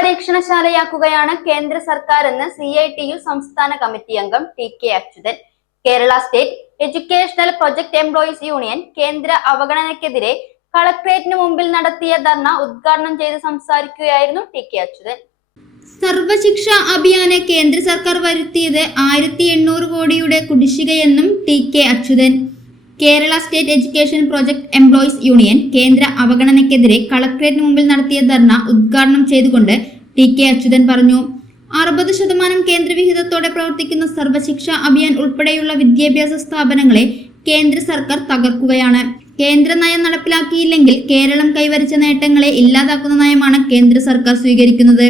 പരീക്ഷണശാലയാക്കുകയാണ് കേന്ദ്ര സർക്കാർ എന്ന് സി ഐ ടി യു സംസ്ഥാന കമ്മിറ്റി അംഗം T K Achuthan. Kerala state educational project employees union കേന്ദ്ര അവഗണനയ്ക്കെതിരെ കളക്ട്രേറ്റിന് മുമ്പിൽ നടത്തിയ ധർണ ഉദ്ഘാടനം ചെയ്ത് സംസാരിക്കുകയായിരുന്നു ടി കെ അച്യുതൻ. സർവശിക്ഷ അഭിയാന് കേന്ദ്ര സർക്കാർ വരുത്തിയത് ആയിരത്തി എണ്ണൂറ് കോടിയുടെ കുടിശ്ശികയെന്നും T K Achuthan. Kerala state education project employees union കേന്ദ്ര അവഗണനയ്ക്കെതിരെ കളക്ട്രേറ്റിന് മുമ്പിൽ നടത്തിയ ധർണ ഉദ്ഘാടനം ചെയ്തുകൊണ്ട് ടി കെ അച്യുതൻ പറഞ്ഞു. അറുപത് ശതമാനം കേന്ദ്രവിഹിതത്തോടെ പ്രവർത്തിക്കുന്ന സർവശിക്ഷ അഭിയാൻ ഉൾപ്പെടെയുള്ള വിദ്യാഭ്യാസ സ്ഥാപനങ്ങളെ കേന്ദ്ര സർക്കാർ തകർക്കുകയാണ്. കേന്ദ്ര നയം നടപ്പിലാക്കിയില്ലെങ്കിൽ കേരളം കൈവരിച്ച നേട്ടങ്ങളെ ഇല്ലാതാക്കുന്ന നയമാണ് കേന്ദ്ര സർക്കാർ സ്വീകരിക്കുന്നത്.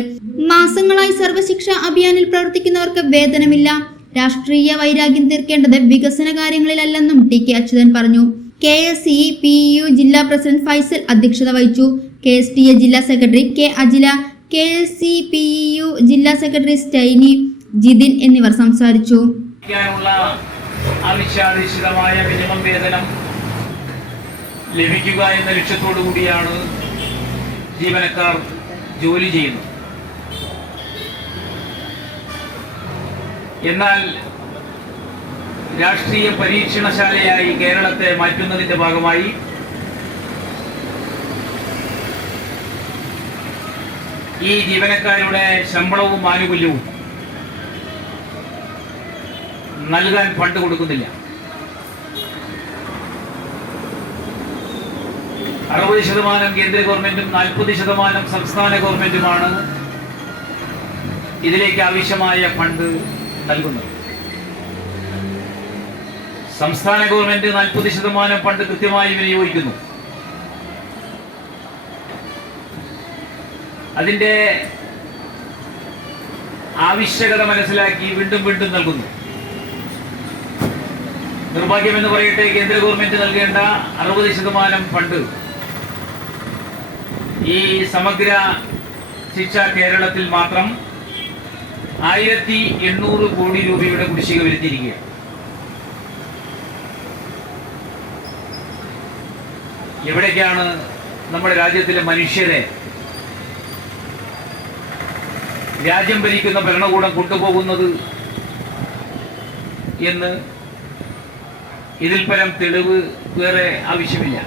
മാസങ്ങളായി സർവശിക്ഷ അഭിയാനിൽ പ്രവർത്തിക്കുന്നവർക്ക് വേതനമില്ല. രാഷ്ട്രീയ വൈരാഗ്യം തീർക്കേണ്ടത് വികസന കാര്യങ്ങളിലല്ലെന്നും ടി കെ അച്യുതൻ പറഞ്ഞു. K S E P U ജില്ലാ പ്രസിഡന്റ് ഫൈസൽ അധ്യക്ഷത വഹിച്ചു. കെ എസ് ടി എ ജില്ലാ secretary K Ajila K S C P U ജില്ലാ സെക്രട്ടറി സ്റ്റൈനി ജിതിൻ എന്നിവർ സംസാരിച്ചു. ആവശ്യാധിഷ്ഠിതമായ മിനിമം വേതനം ലഭിക്കുക എന്ന ലക്ഷ്യത്തോടു കൂടിയാണ് ജീവനക്കാർ ജോലി ചെയ്യുന്നത്. എന്നാൽ രാഷ്ട്രീയ പരീക്ഷണശാലയായി കേരളത്തെ മാറ്റുന്നതിന്റെ ഭാഗമായി ഈ ജീവനക്കാരുടെ ശമ്പളവും ആനുകൂല്യവും നൽകാൻ ഫണ്ട് കൊടുക്കുന്നില്ല. അറുപത് ശതമാനം കേന്ദ്ര ഗവൺമെന്റും നാൽപ്പത് ശതമാനം സംസ്ഥാന ഗവൺമെന്റുമാണ് ഇതിലേക്ക് ആവശ്യമായ ഫണ്ട് നൽകുന്നത് സംസ്ഥാന ഗവൺമെന്റ് നാൽപ്പത് ശതമാനം ഫണ്ട് കൃത്യമായി വിനിയോഗിക്കുന്നു. അതിന്റെ ആവശ്യകത മനസ്സിലാക്കി വീണ്ടും വീണ്ടും നൽകുന്നു. നിർഭാഗ്യമെന്ന് പറയട്ടെ കേന്ദ്ര ഗവൺമെന്റ് നൽകേണ്ട അറുപത് ശതമാനം ഫണ്ട് ഈ സമഗ്ര ശിക്ഷ കേരളത്തിൽ മാത്രം ആയിരത്തി എണ്ണൂറ് കോടി രൂപയുടെ കുടിശ്ശിക വരുത്തിയിരിക്കുകയാണ് എവിടേക്കാണ് നമ്മുടെ രാജ്യത്തിലെ മനുഷ്യരെ രാജ്യം ഭരിക്കുന്ന ഭരണകൂടം കൊണ്ടുപോകുന്നത് എന്ന് ഇതിൽ പരം തെളിവ് വേറെ ആവശ്യമില്ല.